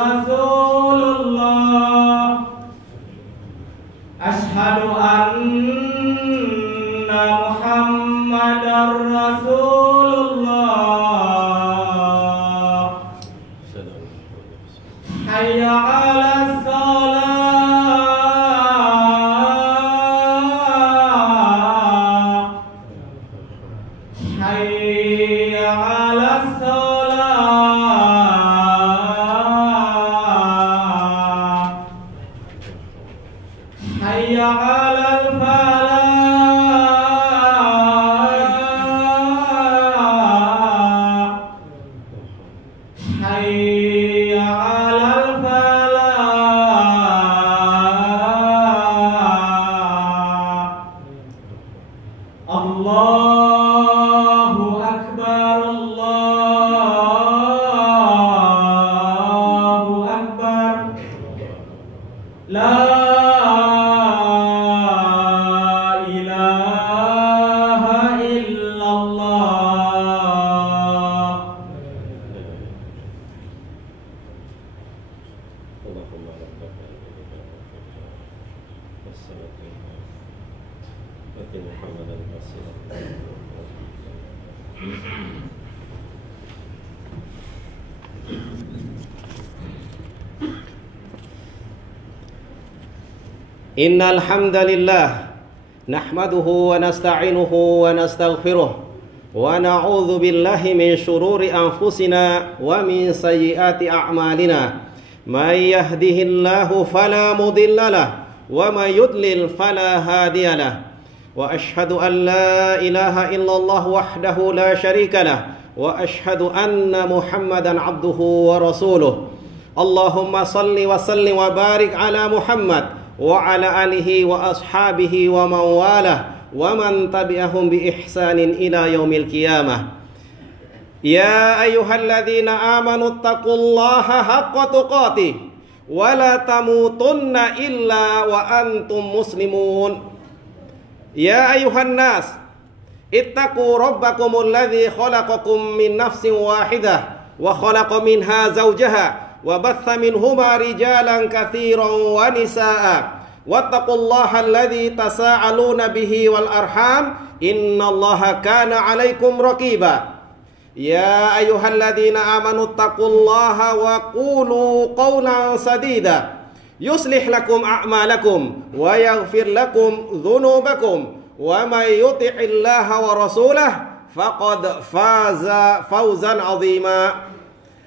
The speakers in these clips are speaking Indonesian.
Rasulullah. Asyhadu anna Muhammadar Rasulullah. Hayya 'alas shalah. Hayya 'alas shalah. Hayya 'alal falah. Hayya 'alal falah. Allahu akbar, Allahu akbar. La ilaha illallah. Innal hamdalillah nahmaduhu wa nasta'inuhu wa nastaghfiruh wa na'udzu billahi min shururi anfusina wa min sayyiati a'malina. May yahdihillahu fala mudilla lahu wa may yudlil fala hadiya lahu. Wa ashhadu an la ilaha illallah wahdahu la syarika lahu wa ashhadu anna Muhammadan abduhu wa rasuluh. Allahumma salli wa sallim wa barik ala Muhammad wa ala alihi wa ashabihi wa man walah wa man tabi'ahum bi ihsanin ila yaumil qiyamah. Ya ayyuhalladzina amanu taqullaha haqqa tuqatih wa la tamutunna illa wa antum muslimun. Ya ayyuhan nas ittaqu rabbakumul ladzi khalaqakum min nafsin wahidah wa khalaqa minha zawjaha wa batha minhuma rijalan katsiran wa nisaa. Wattaqullaha alladzi tasaaluna bihi wal arham innallaha kana 'alaikum raqiba. Ya ayyuhalladzina amanu taqullaha wa qulu qawlan sadida yuslih lakum a'malakum wa yaghfir lakum dhunubakum wa may yuti'illaha wa rasulahu faqad faza fawzan 'azima.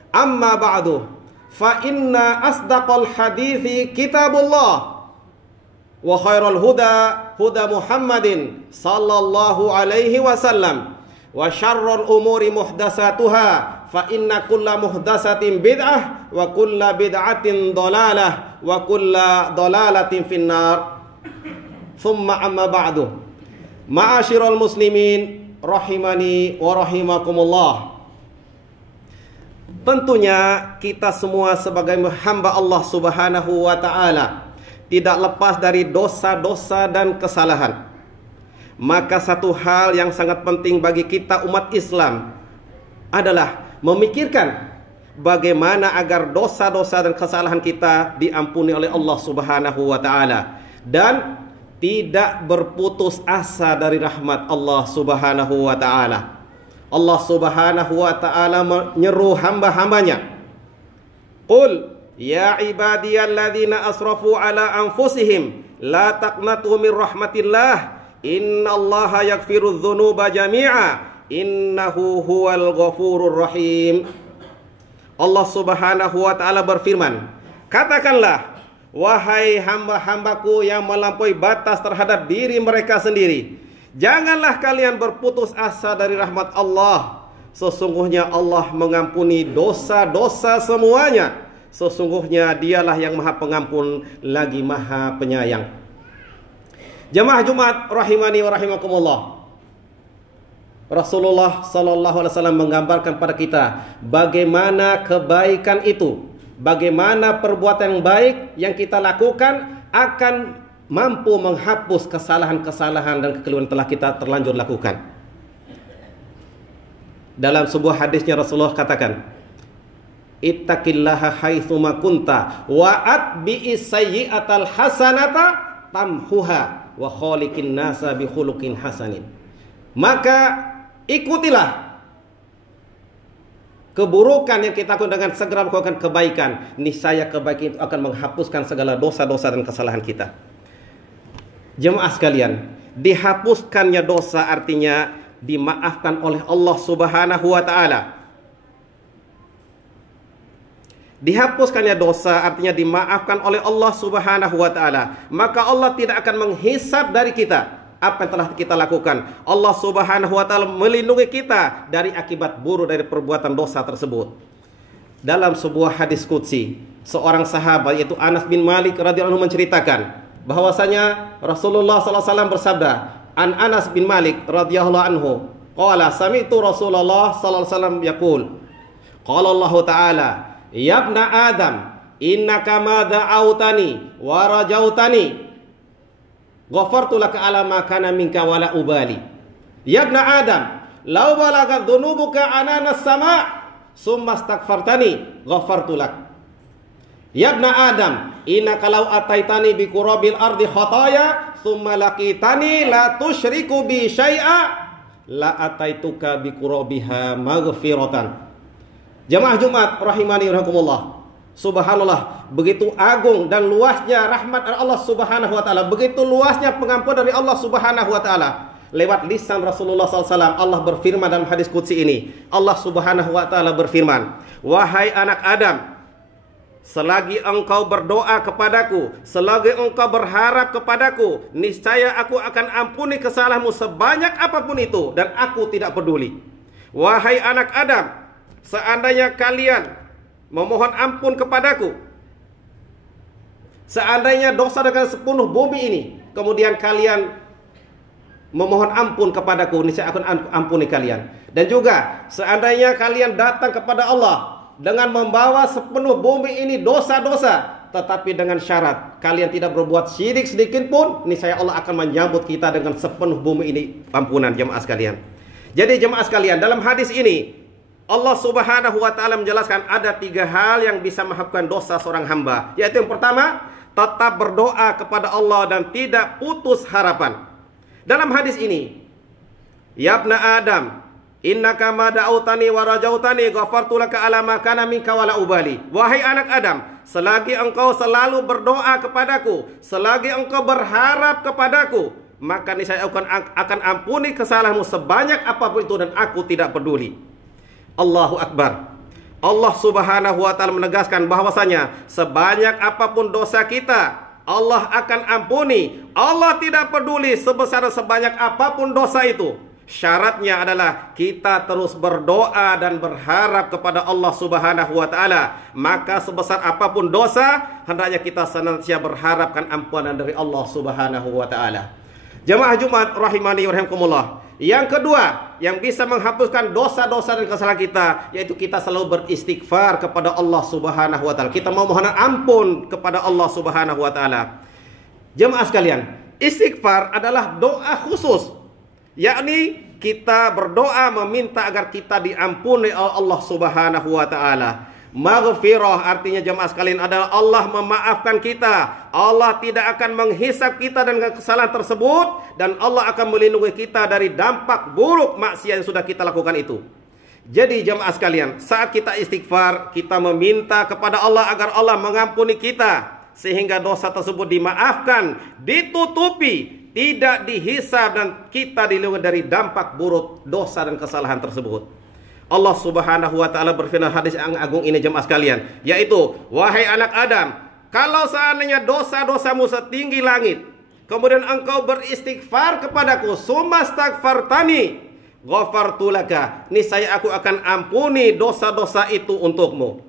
Amma ba'du, fa inna asdaqal hadithi kitabullah wa khairal huda huda Muhammadin sallallahu alaihi wasallam wa syarrul umuri muhdasatuha fa inna kulla muhdasatin bid'ah wa kulla bid'atin dalalah wa kulla dalalatin finnar. Thumma amma ba'du, ma'asyiral muslimin rahimani wa rahimakumullah. Tentunya kita semua sebagai hamba Allah Subhanahu wa ta'ala tidak lepas dari dosa-dosa dan kesalahan. Maka satu hal yang sangat penting bagi kita umat Islam adalah memikirkan bagaimana agar dosa-dosa dan kesalahan kita diampuni oleh Allah Subhanahu wa ta'ala, dan tidak berputus asa dari rahmat Allah Subhanahu wa ta'ala. Allah Subhanahu wa ta'ala menyeru hamba-hambanya, qul ya ibadiyalladzina asrafu ala anfusihim la taqnatu min rahmatillah innallaha yaghfirudz dzunuba jami'a innahu huwal ghafurur rahim. Allah Subhanahu wa ta'ala berfirman, katakanlah wahai hamba-hambaku yang melampaui batas terhadap diri mereka sendiri, janganlah kalian berputus asa dari rahmat Allah. Sesungguhnya Allah mengampuni dosa-dosa semuanya. Sesungguhnya dialah yang maha pengampun lagi maha penyayang. Jamaah Jumat rahimani wa rahimakumullah. Rasulullah sallallahu alaihi wasallam menggambarkan pada kita bagaimana kebaikan itu, bagaimana perbuatan yang baik yang kita lakukan akan mampu menghapus kesalahan-kesalahan dan kekeliruan telah kita terlanjur lakukan. Dalam sebuah hadisnya Rasulullah katakan, ittaqillaha haitsu ma kunta wa atbi'is sayyi'atal hasanata tamhuha wa khaliqin nasa bi khuluqin hasanin. Maka ikutilah keburukan yang kita lakukan dengan segera melakukan kebaikan. Niscaya kebaikan itu akan menghapuskan segala dosa-dosa dan kesalahan kita. Jemaah sekalian, dihapuskannya dosa artinya dimaafkan oleh Allah Subhanahu wa taala. Dihapuskannya dosa artinya dimaafkan oleh Allah Subhanahu wa taala. Maka Allah tidak akan menghisab dari kita apa yang telah kita lakukan. Allah Subhanahu wa taala melindungi kita dari akibat buruk dari perbuatan dosa tersebut. Dalam sebuah hadis qudsi, seorang sahabat yaitu Anas bin Malik radhiyallahu anhu menceritakan bahwasanya Rasulullah sallallahu alaihi wasallam bersabda, an Anas bin Malik radhiyallahu anhu, qala sami'tu Rasulullah sallallahu alaihi wasallam yaqul, qala Allah taala, ya ibna Adam, innaka ma da'autani wa rajautani ghafartu laka ala ma kana minka wala ubali. Ya ibna Adam, law balagat dhunubuka anana as-sama' summa astaghfartani ghafartu lak. Ya ibna Adam, innaka law ataitani bi qurabil ardi khataya thumma laqitani la tusyriku bi syai'a la ataituka bi qurabiha maghfiratan. Jamaah Jumat rahimani rahimakumullah. Subhanallah, begitu agung dan luasnya rahmat Allah Subhanahu wa taala, begitu luasnya pengampunan dari Allah Subhanahu wa taala. Lewat lisan Rasulullah SAW, Allah berfirman dalam hadis qudsi ini. Allah Subhanahu wa taala berfirman, wahai anak Adam, selagi engkau berdoa kepadaku, selagi engkau berharap kepadaku, niscaya aku akan ampuni kesalahanmu sebanyak apapun itu, dan aku tidak peduli. Wahai anak Adam, seandainya kalian memohon ampun kepadaku, seandainya dosa dengan sepenuh bumi ini, kemudian kalian memohon ampun kepadaku, niscaya akan ampuni kalian. Dan juga seandainya kalian datang kepada Allah dengan membawa sepenuh bumi ini dosa-dosa, tetapi dengan syarat kalian tidak berbuat syirik sedikit pun, niscaya Allah akan menyambut kita dengan sepenuh bumi ini ampunan. Jemaah sekalian, jadi jemaah sekalian, dalam hadis ini Allah Subhanahu wa taala menjelaskan ada 3 hal yang bisa menghapuskan dosa seorang hamba, yaitu yang pertama, tetap berdoa kepada Allah dan tidak putus harapan. Dalam hadis ini, ya ibna Adam, innaka ma da'autani wa rajautani ghafartu laka ala ma kana minka wala ubali. Wahai anak Adam, selagi engkau selalu berdoa kepadaku, selagi engkau berharap kepadaku, maka niscaya akan ampuni kesalahanmu sebanyak apapun itu, dan aku tidak peduli. Allahu Akbar. Allah Subhanahu wa taala menegaskan bahwasanya sebanyak apapun dosa kita, Allah akan ampuni. Allah tidak peduli sebesar sebanyak apapun dosa itu. Syaratnya adalah kita terus berdoa dan berharap kepada Allah Subhanahu wa taala. Maka sebesar apapun dosa, hendaknya kita senantiasa berharapkan ampunan dari Allah Subhanahu wa taala. Jemaah Jumat rahimani wa rahimakumullah. Yang kedua, yang bisa menghapuskan dosa-dosa dan kesalahan kita, yaitu kita selalu beristighfar kepada Allah Subhanahu wa taala. Kita memohon ampun kepada Allah Subhanahu wa taala. Jemaah sekalian, istighfar adalah doa khusus, yakni kita berdoa meminta agar kita diampuni oleh Allah Subhanahu wa taala. Maghfirah artinya jemaah sekalian adalah Allah memaafkan kita. Allah tidak akan menghisap kita dengan kesalahan tersebut, dan Allah akan melindungi kita dari dampak buruk maksiat yang sudah kita lakukan itu. Jadi jemaah sekalian, saat kita istighfar, kita meminta kepada Allah agar Allah mengampuni kita, sehingga dosa tersebut dimaafkan, ditutupi, tidak dihisap, dan kita dilindungi dari dampak buruk dosa dan kesalahan tersebut. Allah Subhanahu wa taala berfirman hadis yang agung ini jemaah sekalian, yaitu, wahai anak Adam, kalau seandainya dosa-dosamu setinggi langit, kemudian engkau beristighfar kepadaku, sumastaghfartani ghafartu laka, niscaya aku akan ampuni dosa-dosa itu untukmu.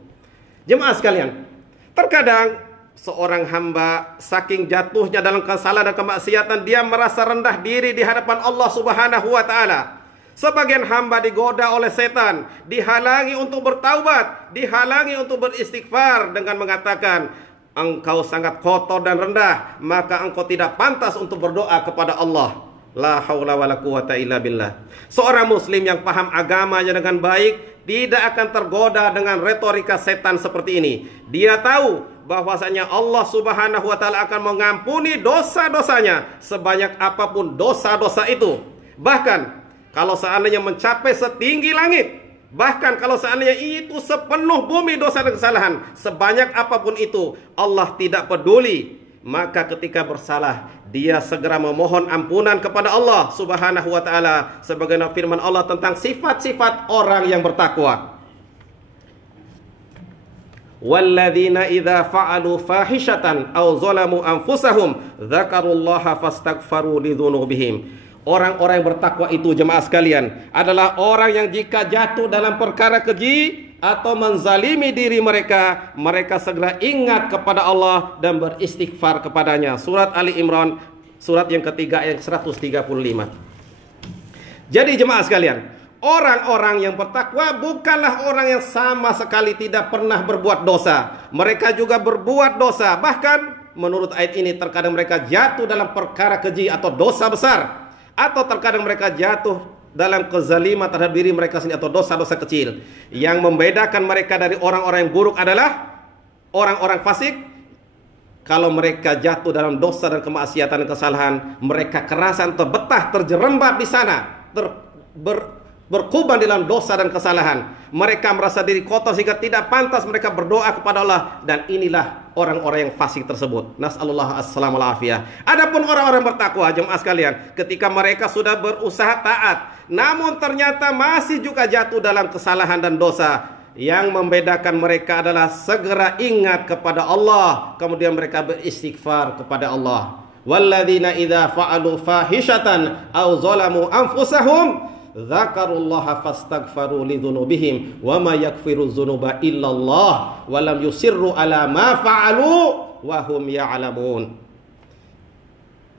Jemaah sekalian, terkadang seorang hamba saking jatuhnya dalam kesalahan dan kemaksiatan, dia merasa rendah diri di hadapan Allah Subhanahu wa taala. Sebagian hamba digoda oleh setan, dihalangi untuk bertaubat, dihalangi untuk beristighfar dengan mengatakan, engkau sangat kotor dan rendah, maka engkau tidak pantas untuk berdoa kepada Allah. La haula wala quwata illa billah. Seorang muslim yang paham agamanya dengan baik tidak akan tergoda dengan retorika setan seperti ini. Dia tahu bahwasanya Allah Subhanahu wa taala akan mengampuni dosa-dosanya sebanyak apapun dosa-dosa itu. Bahkan kalau seandainya mencapai setinggi langit, bahkan kalau seandainya itu sepenuh bumi dosa dan kesalahan, sebanyak apapun itu, Allah tidak peduli. Maka ketika bersalah, dia segera memohon ampunan kepada Allah Subhanahu wa taala, sebagaimana firman Allah tentang sifat-sifat orang yang bertakwa. Walladzina idza fa'alu fahishatan aw zalamu anfusahum dzakarullaha fastaghfaru lidzunubihim. Orang-orang yang bertakwa itu, jemaah sekalian, adalah orang yang jika jatuh dalam perkara keji atau menzalimi diri mereka, mereka segera ingat kepada Allah dan beristighfar kepadanya. Surat Ali Imran, surat yang ketiga ayat 135. Jadi jemaah sekalian, orang-orang yang bertakwa bukanlah orang yang sama sekali tidak pernah berbuat dosa. Mereka juga berbuat dosa. Bahkan menurut ayat ini terkadang mereka jatuh dalam perkara keji atau dosa besar, atau terkadang mereka jatuh dalam kezaliman terhadap diri mereka sendiri atau dosa-dosa kecil. Yang membedakan mereka dari orang-orang yang buruk adalah orang-orang fasik. Kalau mereka jatuh dalam dosa dan kemaksiatan dan kesalahan, mereka kerasan terbetah, terjerembab di sana, berkuban dalam dosa dan kesalahan. Mereka merasa diri kotor sehingga tidak pantas mereka berdoa kepada Allah. Dan inilah orang-orang yang fasik tersebut. Nas'alullah as-salamul afiyah. Adapun orang-orang bertakwa, jemaah sekalian, ketika mereka sudah berusaha taat, namun ternyata masih juga jatuh dalam kesalahan dan dosa, yang membedakan mereka adalah segera ingat kepada Allah, kemudian mereka beristighfar kepada Allah. Walladzina idza fa'alu fahishatan aw zalamu anfusahum dzakarullaha fastaghfaru lidzunubihim wa ma yaghfiru dzunuba illallah wa lam yusirru ala ma fa'alu wa hum ya'lamun.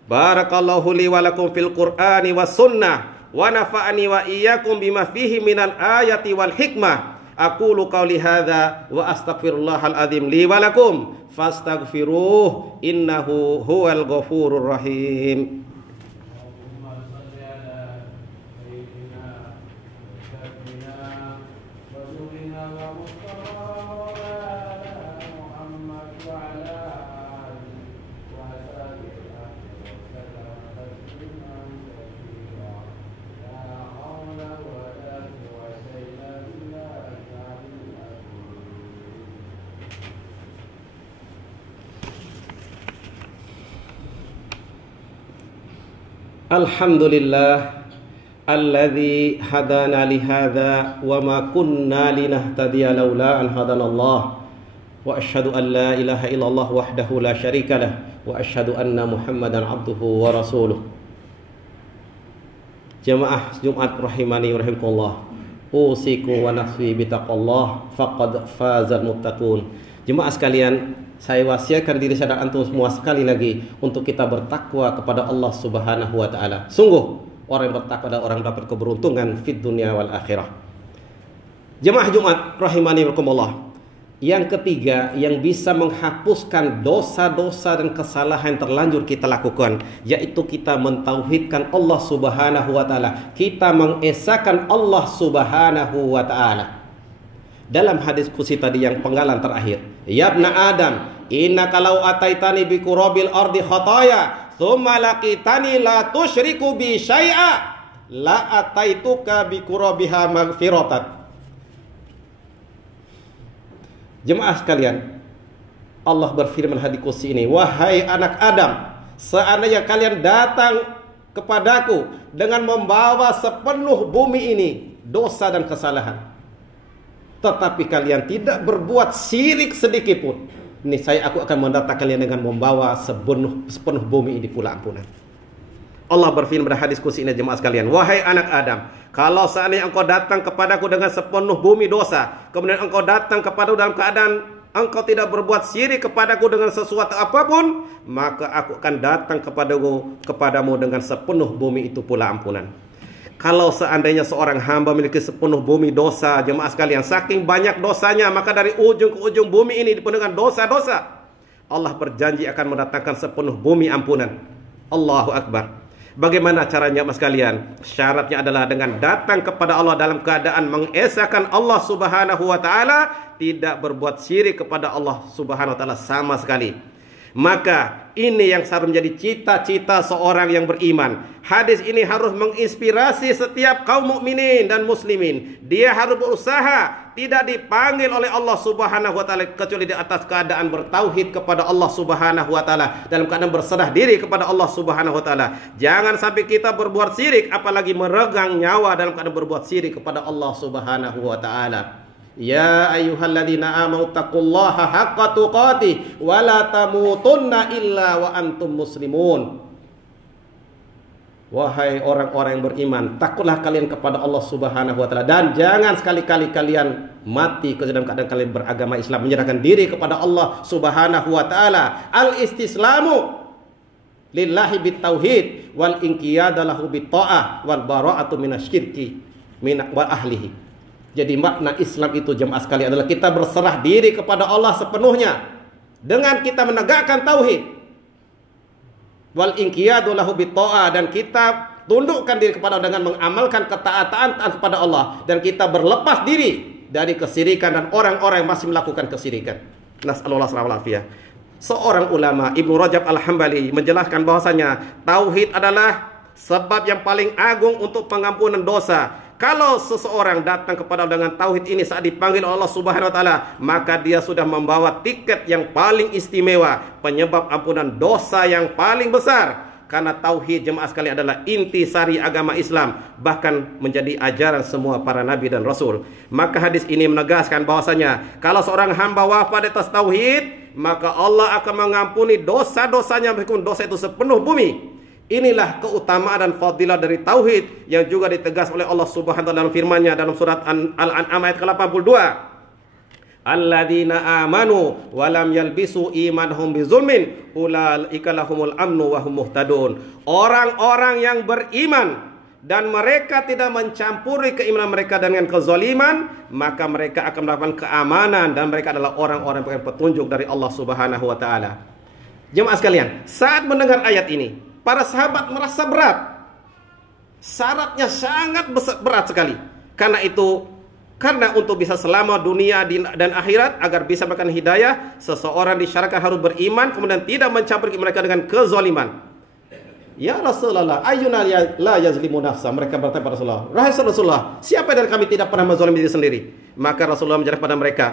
Barakallahu li wa lakum fil Qur'ani was sunnah wa nafa'ani wa iyyakum bima fihi minal ayati wal hikmah. Aqulu qawli hadza wa astaghfirullahal azim li wa lakum fastaghfiruh innahu huwal ghafurur rahim. Alhamdulillah alladzi hadana li hadza wa ma kunna linahtadiya laula an hadanallah wa asyhadu an la ilaha illallah wahdahu la syarikalah wa asyhadu anna Muhammadan abduhu wa rasuluh. Jamaah Jumat rahimani wa rahimakumullah. Usiku wa nafsi bitaqallah faqad fazal muttaqun. Jemaah sekalian, saya wasiatkan diri saya dan antum semua sekali lagi untuk kita bertakwa kepada Allah Subhanahu wa taala. Sungguh orang yang bertakwa adalah orang dapat keberuntungan fid dunya wal akhirah. Jemaah Jumat rahimani rahimakumullah. Yang ketiga yang bisa menghapuskan dosa-dosa dan kesalahan yang terlanjur kita lakukan, yaitu kita mentauhidkan Allah Subhanahu wa taala. Kita mengesahkan Allah Subhanahu wa taala. Dalam hadis qudsi tadi yang penggalan terakhir, ya ibna Adam, innaka law ataitani bi qurabil ardi khataya thumma laqitani la tusyriku bi syai'a la ataituka bi qurabiha maghfiratan. Jemaah sekalian, Allah berfirman hadis qudsi ini, wahai anak Adam, seandainya kalian datang kepadaku dengan membawa sepenuh bumi ini dosa dan kesalahan, tetapi kalian tidak berbuat syirik sedikit pun, niscaya aku akan mendatang kalian dengan membawa sepenuh bumi ini pula ampunan. Allah berfirman pada hadis qudsi ini, jemaah sekalian, wahai anak Adam, kalau seandainya engkau datang kepadaku dengan sepenuh bumi dosa, kemudian engkau datang kepadaku dalam keadaan engkau tidak berbuat syirik kepadaku dengan sesuatu apapun, maka aku akan datang kepadamu dengan sepenuh bumi itu pula ampunan. Kalau seandainya seorang hamba memiliki sepenuh bumi dosa, jemaah sekalian, saking banyak dosanya, maka dari ujung ke ujung bumi ini dipenuhi dengan dosa-dosa, Allah berjanji akan mendatangkan sepenuh bumi ampunan. Allahu Akbar. Bagaimana caranya mas kalian? Syaratnya adalah dengan datang kepada Allah dalam keadaan mengesahkan Allah Subhanahu wa taala, tidak berbuat syirik kepada Allah Subhanahu wa taala sama sekali. Maka ini yang harus menjadi cita-cita seorang yang beriman. Hadis ini harus menginspirasi setiap kaum mukminin dan muslimin. Dia harus berusaha tidak dipanggil oleh Allah Subhanahu wa taala kecuali di atas keadaan bertauhid kepada Allah Subhanahu wa taala, dalam keadaan berserah diri kepada Allah Subhanahu wa taala. Jangan sampai kita berbuat syirik, apalagi meregang nyawa dalam keadaan berbuat syirik kepada Allah Subhanahu wa taala. Ya ayyuhalladzina amanu taqullaha haqqa tuqatih wa la tamutunna illa wa antum muslimun. Wahai orang-orang yang beriman, takutlah kalian kepada Allah Subhanahu wa taala, dan jangan sekali-kali kalian mati dalam keadaan kalian beragama Islam, menyerahkan diri kepada Allah Subhanahu wa taala. Al-istislamu lillahi bitauhid wal inqiyadu lahu bitta'ah wal bara'atu minasyirki wal ahlihi. Jadi makna Islam itu jemaah sekalian adalah kita berserah diri kepada Allah sepenuhnya dengan kita menegakkan tauhid. Wal inqiyadu lahu bitta'ah, dan kita tundukkan diri kepada Allah dengan mengamalkan ketaatan kepada Allah, dan kita berlepas diri dari kesyirikan dan orang-orang yang masih melakukan kesyirikan. Nas'alullah sallallahu alaihi wasallam. Seorang ulama Ibnu Rajab Al-Hambali menjelaskan bahwasanya tauhid adalah sebab yang paling agung untuk pengampunan dosa. Kalau seseorang datang kepada Allah dengan tauhid ini saat dipanggil oleh Allah Subhanahu wa taala, maka dia sudah membawa tiket yang paling istimewa, penyebab ampunan dosa yang paling besar. Karena tauhid jemaah sekalian adalah inti sari agama Islam, bahkan menjadi ajaran semua para nabi dan rasul. Maka hadis ini menegaskan bahwasanya kalau seorang hamba wafat di atas tauhid, maka Allah akan mengampuni dosa-dosanya meskipun dosa itu sepenuh bumi. Inilah keutamaan dan fadilah dari tauhid yang juga ditegas oleh Allah Subhanahu wa taala dalam firman-Nya dalam surat Al-An'am ayat ke-82. Alladzina amanu wa lam yalbisu imanahum bizulmin ulaika lahumul amnu wa hum muhtadun. Orang-orang yang beriman dan mereka tidak mencampuri keimanan mereka dengan kezaliman, maka mereka akan mendapatkan keamanan dan mereka adalah orang-orang yang petunjuk dari Allah Subhanahu wa taala. Jemaah sekalian, saat mendengar ayat ini, para sahabat merasa berat. Syaratnya sangat berat sekali. Karena untuk bisa selamat dunia dan akhirat, agar bisa mendapatkan hidayah, seseorang disyaratkan harus beriman, kemudian tidak mencampuri mereka dengan kezaliman. Ya Rasulullah, ayyuna la yazlimu nafsa. Mereka bertanya pada Rasulullah, "Wahai Rasulullah, siapa dari kami tidak pernah menzalimi diri sendiri?" Maka Rasulullah menjelaskan pada mereka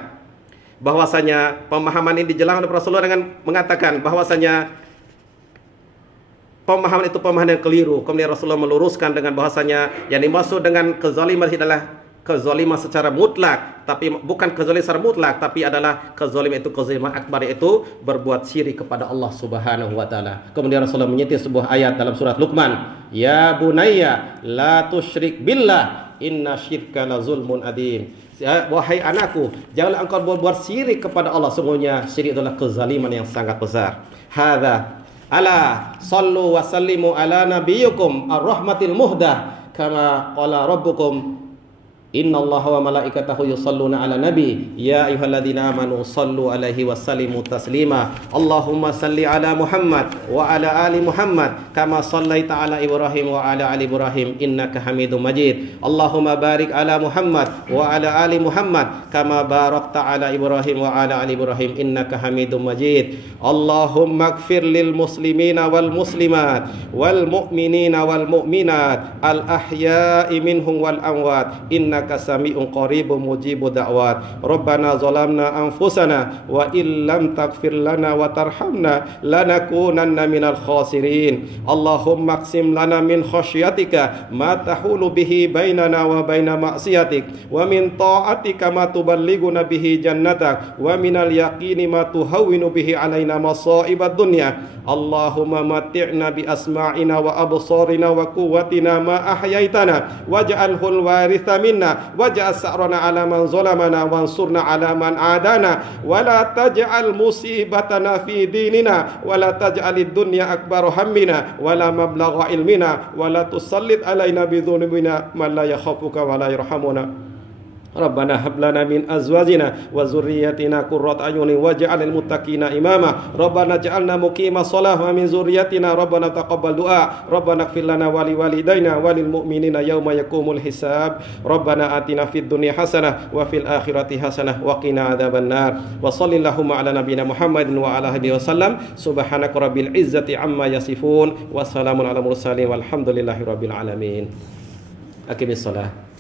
bahwasanya pemahaman ini dijelaskan oleh Rasulullah dengan mengatakan bahwasanya pemahaman itu pemahaman yang keliru. Kemudian Rasulullah meluruskan dengan bahasanya yang dimaksud dengan kezaliman adalah kezaliman secara mutlak, tapi bukan kezaliman secara mutlak, tapi adalah kezaliman itu kezaliman akbar, yaitu berbuat syirik kepada Allah Subhanahu wa taala. Kemudian Rasulullah menyetir sebuah ayat dalam surat Luqman, "Ya bunayya la tusyrik billah inna syirka la zulmun adim." Wahai anakku, janganlah engkau berbuat syirik kepada Allah, sesungguhnya syirik adalah kezaliman yang sangat besar. Hadza ala sallu wa sallimu ala nabiyyukum ar-rahmatil muhdah kama qala rabbukum innallaha wa malaikatahu yusalluna ala nabi ya ayyuhalladzina amanu sallu alaihi wa sallimu taslima. Allahumma salli ala Muhammad wa ala ali Muhammad kama sallaita ala Ibrahim wa ala ali Ibrahim innaka Hamidum Majid. Allahumma barik ala Muhammad wa ala ali Muhammad kama barakta ala Ibrahim wa ala ali Ibrahim innaka Hamidum Majid. Allahumma ighfir lil muslimina wal muslimat wal mu'minina wal mu'minat al ahya'i minhum wal amwat innaka sami'un qaribun mujibud da'wat. Rabbana zalamna anfusana wa illam taghfir lana wa tarhamna lanakunanna minal khasirin. Allahumma aqsim lana min khasyatika ma tahulu bihi bainana wa baina ma'siyatik wa min ta'atika ma tuballighuna bihi jannatak wa minal yaqini ma tuhawwinu bihi alaina masa'ibad dunya. Allahumma mati'na bi asma'ina wa absarina wa quwwatina ma ahyaitana waj'alhul waritha minna waj'al sa'rana 'ala man zalamana wansurna 'ala man 'adana wa la taj'al musibatana fi dinina wa la taj'alid dunya akbar hammina wa la mablagha ilmina wa la tusallit 'alaina bi dhunubina man la yakhafuka wa la yarhamuna. Rabbana hab lana min azwajina wa zurriyyatina qurrata a'yunin waj'alil muttaqina imama. Rabbana ja'alna muqimas shalah wa min zurriyyatina Rabbana taqabbal du'a. Rabbana ighfir lana wa liwalidayna wa lil mu'minina yauma yaqumul hisab. Rabbana atina fid dunya hasanah wa fil akhirati hasanah wa qina adzabannar. Wa shallallahu ala nabiyyina Muhammadin wa ala alihi wasallam. Subhanaka rabbil izzati amma yasifun wa salamun ala mursalin walhamdulillahi rabbil alamin. Aqimis shalah.